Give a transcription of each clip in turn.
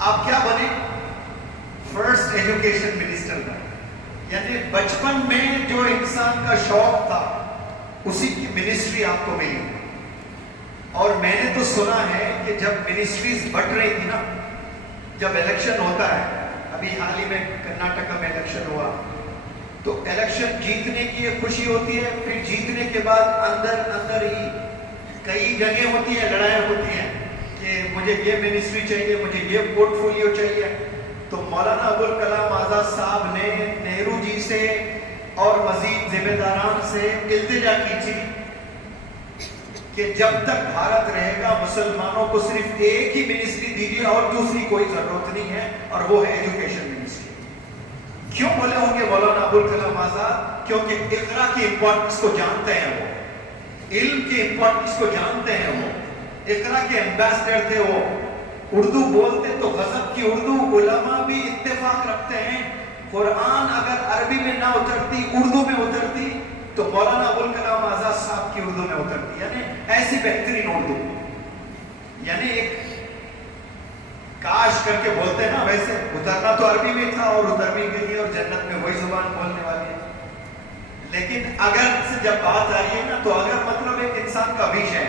آپ کیا بنے؟ فرسٹ ایجوکیشن منسٹر بنے. یعنی بچپن میں جو انسان کا شوق تھا اسی کی منسٹری آپ کو ملی. اور میں نے تو سنا ہے کہ جب منسٹریز بٹ رہی تھی نا، جب الیکشن ہوتا ہے، ابھی حال ہی میں کرناٹک میں الیکشن ہوا، تو الیکشن جیتنے کی ایک خوشی ہوتی ہے، پھر جیتنے کے بعد اندر ہی کئی جگہیں ہوتی ہیں، لڑائیاں ہوتی ہیں کہ مجھے یہ منسٹری چاہیے، مجھے یہ پورٹ فولیو چاہیے. تو مولانا ابوالکلام آزاد صاحب نے نہرو جی سے اور مزید ذمہ داران سے التجا کی تھی کہ جب تک بھارت رہے گا مسلمانوں کو صرف ایک ہی منسٹری دیجیے اور دوسری کوئی ضرورت نہیں ہے، اور وہ ہے ایجوکیشن منسٹری. کیوں بولے ہوں گے مولانا ابوالکلام آزاد؟ کیونکہ اقرا کی امپورٹنس کو جانتے ہیں، وہ علم کی امپورٹنس کو جانتے ہیں، وہ اقرا کے ایمبیسڈر تھے. وہ اردو بولتے تو غضب کی اردو. علماء بھی اتفاق رکھتے ہیں قرآن اگر عربی میں نہ اترتی، اردو میں اترتی، تو مولانا ابوالکلام آزاد صاحب کی اردو میں اترتی. یعنی ایسی بہترین اردو، یعنی ایک کاش کر کے بولتے ہیں نا، ویسے اترنا تو عربی میں تھا اور اتر بھی گئی اور جنت میں وہی زبان بولنے والی ہے. لیکن اگر سے جب بات آئی ہے نا، تو اگر مطلب ایک انسان کا وش ہے،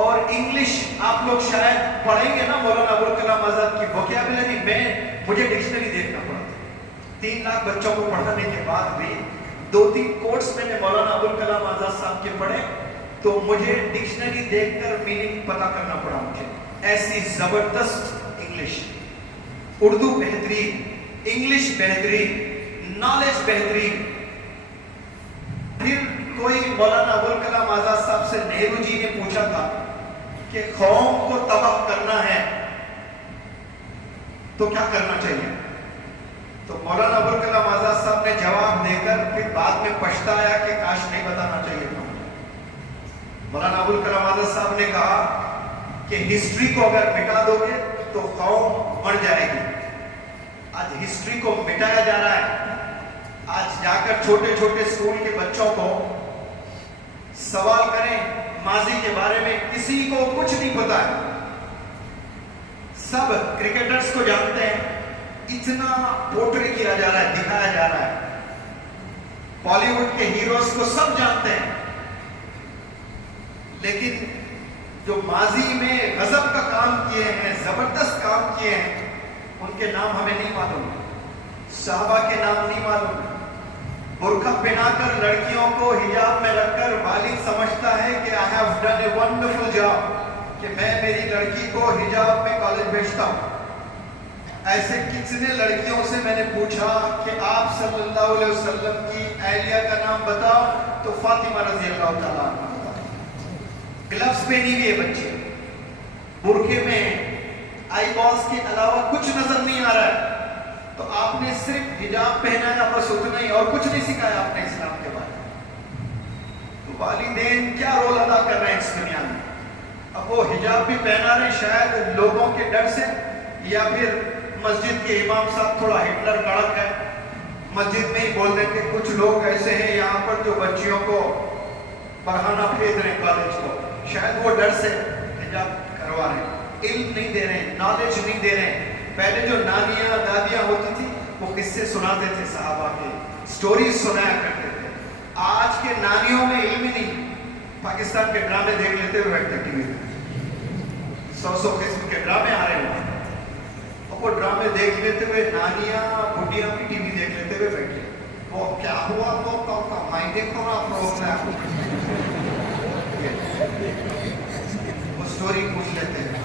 اور انگلش آپ لوگ شاید پڑھیں گے نا مولانا ابوالکلام آزاد کی ووکیبلری میں، مجھے ڈکشنری دیکھنا پڑا تھا. 3 لاکھ بچوں کو پڑھانے کے بعد بھی 2-3 کوٹس میں نے مولانا ابوالکلام آزاد صاحب کے پڑھے، تو مجھے ڈکشنری دیکھ کر میننگ پتا کرنا پڑا. مجھے ایسی زبردست انگلش، اردو بہترین، انگلش بہترین، نالج بہترین. پھر کوئی مولانا ابوالکلام آزاد صاحب سے نہرو جی نے پوچھا تھا کہ قوم کو تباہ کرنا ہے تو کیا کرنا چاہیے؟ تو مولانا ابوالکلام آزاد صاحب نے جواب دے کر پھر بعد میں پچھتایا کہ کاش نہیں بتانا چاہیے تھا. مولانا ابوالکلام آزاد صاحب نے کہا کہ ہسٹری کو اگر مٹا دو گے تو قوم مر جائے گی. آج ہسٹری کو مٹایا جا رہا ہے. آج جا کر چھوٹے چھوٹے اسکول کے بچوں کو سوال کریں ماضی کے بارے میں، کسی کو کچھ نہیں پتا ہے. سب کرکٹرز کو جانتے ہیں، اتنا پورٹری کیا جا رہا ہے، دکھایا جا رہا ہے. بالی ووڈ کے ہیروز کو سب جانتے ہیں، لیکن جو ماضی میں غضب کا کام کیے ہیں، زبردست کام کیے ہیں، ان کے نام ہمیں نہیں معلوم. صحابہ کے نام نہیں معلوم. برقع پہنا کر لڑکیوں کو حجاب میں رکھ کر والد سمجھتا ہے کہ I have done a wonderful job، کہ میں میری لڑکی کو حجاب میں کالج بھیجتا ہوں. ایسے کتنے لڑکیوں سے میں نے پوچھا کہ آپ صلی اللہ علیہ وسلم کی اہلیہ کا نام بتاؤ، تو فاطمہ رضی اللہ تعالیٰ عنہ بتاؤ. گلفز پہنی ہوئی ہے بچے، برقعے میں، آئی بالز کے علاوہ کچھ نظر نہیں آ رہا ہے. تو آپ نے صرف حجاب پہنایا، بس اتنا ہی، اور کچھ نہیں سکھایا آپ نے اسلام کے بارے میں. تو والدین کیا رول ادا کر رہے ہیں اس دنیا میں؟ اب وہ حجاب بھی پہنا رہے شاید لوگوں کے ڈر سے، یا پھر مسجد کے امام صاحب تھوڑا ہٹلر کڑک ہے، مسجد میں ہی بول دیں کہ کچھ لوگ ایسے ہیں یہاں پر جو بچیوں کو پڑھانا بھیج رہے ہیں کالج کو، شاید وہ ڈر سے حجاب کروا رہے ہیں. علم نہیں دے رہے ہیں، نالج نہیں دے رہے ہیں. پہلے جو نانیاں دادیاں ہوتی تھی وہ قصے سناتے تھے، صحابہ کے سٹوریز سنایا کرتے تھے. آج کے نانیوں میں علم ہی نہیں. پاکستان کے ڈرامے دیکھ لیتے ہوئے بیٹھتے ٹی وی میں، 100 قسم کے ڈرامے آ رہے ہیں، اور وہ ڈرامے دیکھ لیتے ہوئے نانیاں بڈیاں بھی ٹی وی دیکھ لیتے ہوئے بیٹھے. وہ کیا ہوا وہ مائنڈ دیکھو نا پروگرام، وہ سٹوری پوچھ لیتے ہیں.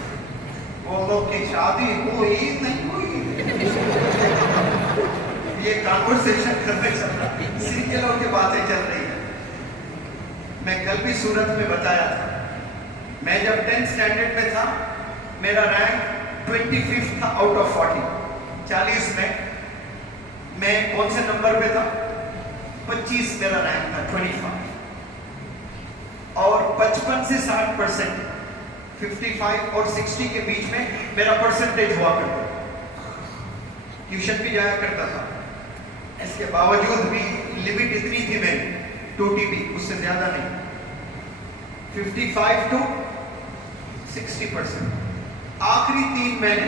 وہ لوگ کی شادی ہوئی نہیں ہوئی، یہ کانورسیشن کرنے چل رہا ہے، سیریلوں کی باتیں چل رہی ہیں. میں کل بھی صورت میں بتایا تھا، میں جب 10th اسٹینڈرڈ میں تھا میرا رینک 25 تھا آؤٹ آف 40، 40 میں کون سے نمبر پہ تھا؟ 25 میرا رینک تھا، 25. اور 55 سے 60%، 55 اور 60 کے بیچ میں میرا پرسنٹیج ہوا کرتا تھا. ٹیوشن بھی جایا کرتا تھا، اس کے باوجود بھی لمٹ اتنی تھی میری 2 TB، اس سے زیادہ نہیں. 55 to 60%. آخری 3 مہینے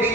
B